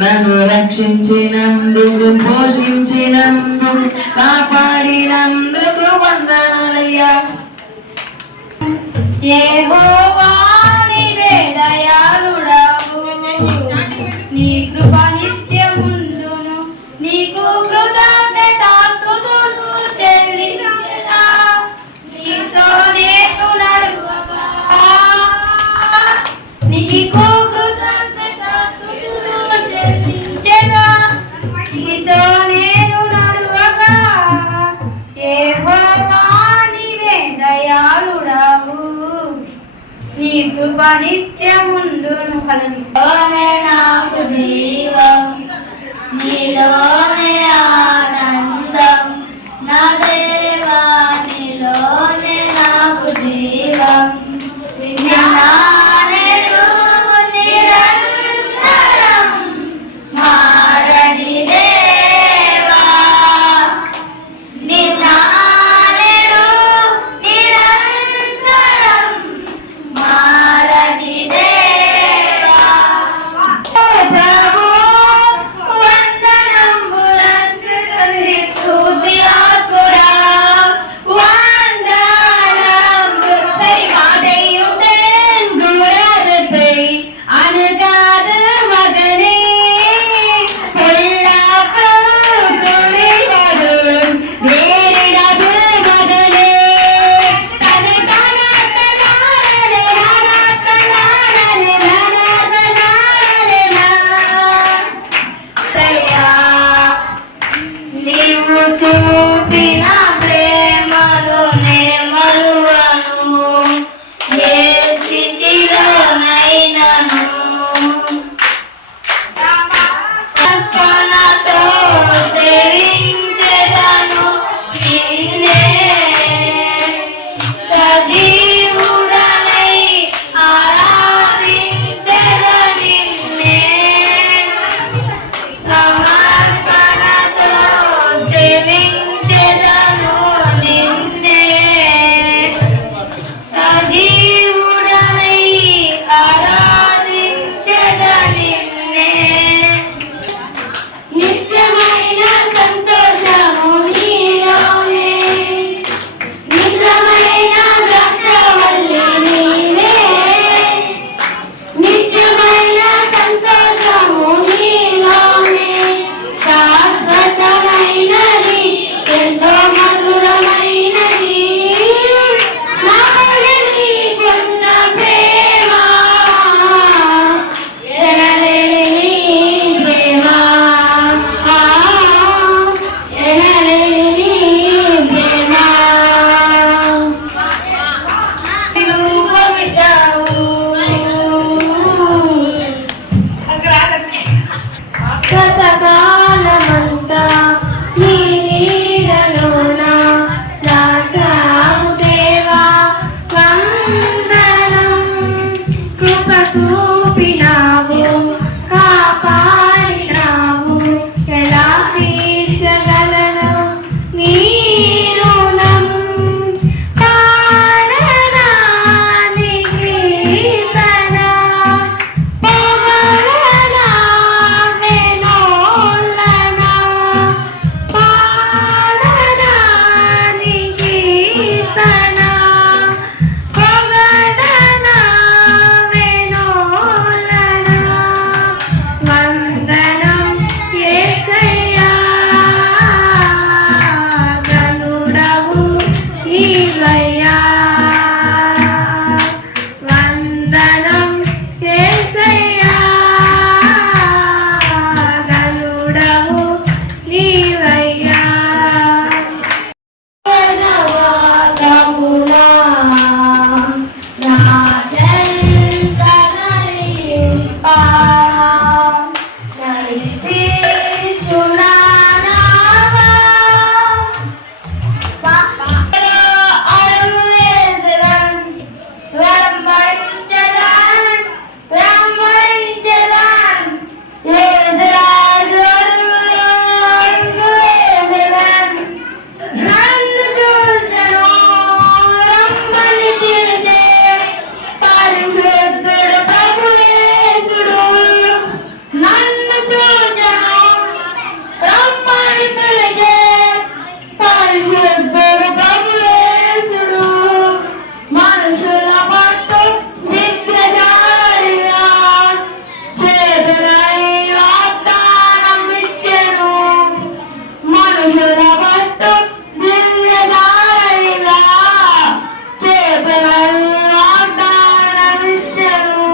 నన్ను రక్షించినందుకు పోషించినందుకు కాపాడినందుకు వందనాలయ్యా. యెహోవా నీవే దయాళుడవు, నీ కృప నిత్యముండును, నీకు కృతజ్ఞతాస్తుతులు చెల్లించెదా. నీతో నేను నడువగా నీకు కృతజ్ఞతాస్తుతులు చెల్లించెదా. నీతో నేను నడువగా యెహోవా నీవే దయాళుడవు, నీ కృప నిత్యముండును. నీలోనే నాకు జీవం, నీలోనే ఆనందం, నా దేవా నీలోనే నాకు జీవం. నిన్ననేడు నిరంతరం మారని దేవా, నిన్ననేడు నిరంతరం మారని దేవా. ప్రభు గతకాలమంతా నీ నీడలోన దాచావు దేవా వందనం. కృప చూపినావు కాపాడినావు ఎలా తీర్చగలను నీ రుణం. పాడనా నీ కీర్తన పొగడనా వెన్నోళ్ళనా. పాడనా నీ కీర్తన పొగడనా వెన్నోళ్ళనా. వందనం యేసయ్యా గనుడవు నీవయ్యా. వందనం యేసయ్యా గనుడవు నీవయ్యా. ధన్యవాదములా నా చెంత నలింపా. నడిపించునా నావా. అడుగు వేసెదన్ వెంబడించెదన్ వెంబడించెదన్. యేసురాజు అడుగులో అడుగు వేసెదన్. నన్ను చూచెను రమ్మని పిలిచే పరిశుద్ధుడు ప్రభు యేసుడు. నన్ను చూచెను రమ్మని పిలిచే పరిశుద్ధుడు ప్రభు యేసుడు. మనుషుల పట్టు దివ్యజాలిగా చేతులై వాగ్దానం ఇచ్చెను. మనుషుల పట్టు దివ్యజాలిగా చేతులై వాగ్దానం ఇచ్చెను.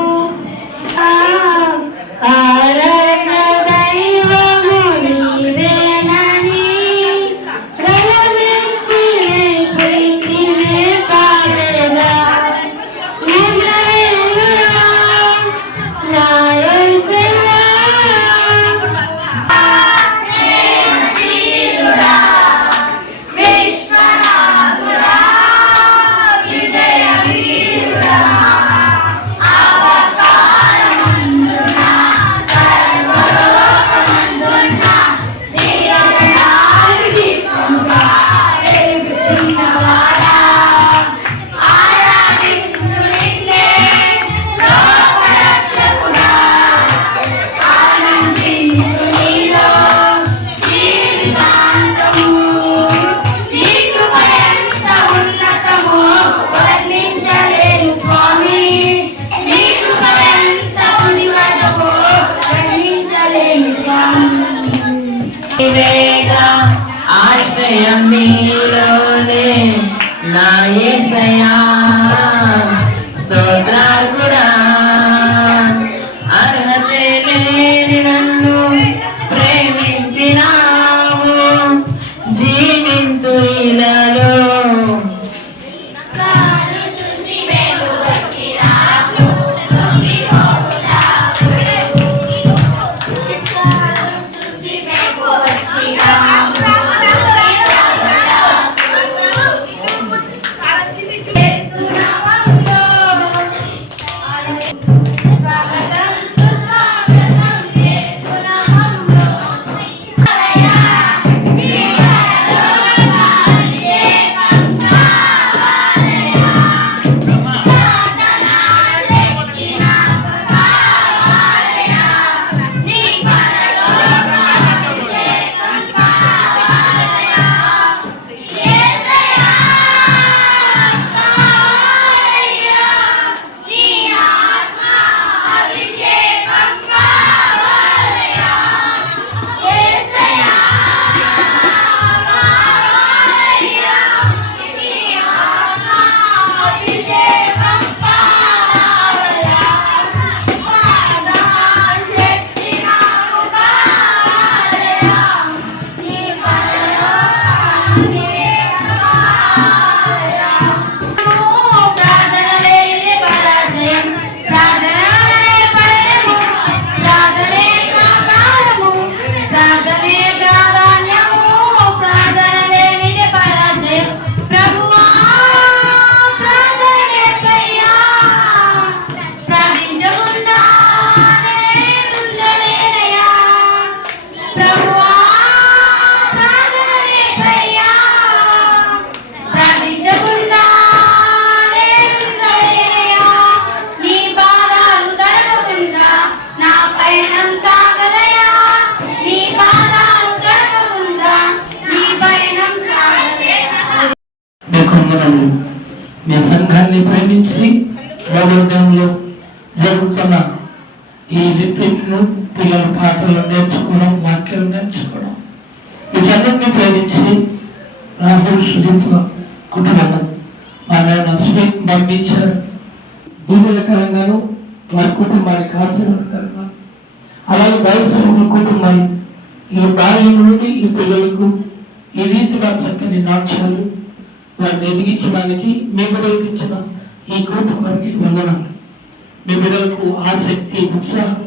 కారణ దైవము నీవేనని ప్రలపించి ప్రీతిని పాడెదా. నిజమేనా నా యేసయ్యా. విశ్వనాథుడా విజయవీరుడా అవతారమందున సర్వలోకమందున దీనజనానికి దిక్కుగా వెలుగుచున్నవాడా. ఆరాధింతును నిన్నే లోకరక్షకుడా. ఆనందింతును నీలో జీవితాంతము. నీ కృప ఎంత ఉన్నతమో వర్ణించలేను స్వామి. నీ కృప ఎంత ఉన్నతమో వర్ణించలేను స్వామి. నీవేగా ఆశ్రయం నీలోనే నా యేసయ్యా. స్తోత్రార్హుడా అర్హతే లేని నన్ను ప్రేమించినావు. జీవింతు ఇలాలో కాలు చూసి మేము వచ్చినాము కృంగిపోవుదాము. కాలు చూసి మేము వచ్చినాము కృంగిపోవుదాము. ప్రభువా ప్రార్థన యేసయ్యా ప్రార్థించకుండా నేనుండలేనయ్యా నీ పాదాలు తడవకుండా నా పయనం సాగదయ్యా నీ పాదాలు తడవకుండా నీ పయనం సాగదయ్యా మీకు వందనాలు. మీ సంఘాన్ని ప్రేమించి గౌరవంలో జరుగుతున్న ఈ రిట్రీట్ను పిల్లల పాటలు నేర్చుకోవడం, వాక్యం నేర్చుకోవడం, వీటన్నిటిని ప్రేమించి రాహుల్ సుదీప్ కుటుంబం మా నాన్న స్వీట్ పంపించారు. దీవెనకరంగాను వారి కుటుంబానికి ఆశీర్వాదకరంగా అలాగే దైవసేవకుల కుటుంబాన్ని ఈ బాల్యం నుండి ఈ పిల్లలకు ఈ రీతిగా చక్కని నాట్యాలు వారిని ఎదిగించడానికి మీ బిడ్డలకు ఇచ్చిన ఈ కృప కొరకు వందనాలు. మీ బిడ్డలకు ఆసక్తి, ఉత్సాహం,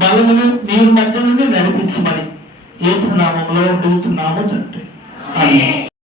బలమును మీరు మధ్య నుండి నడిపించమని యేసు నామములో అడుగుతున్నాము తండ్రి. ఆమేన్.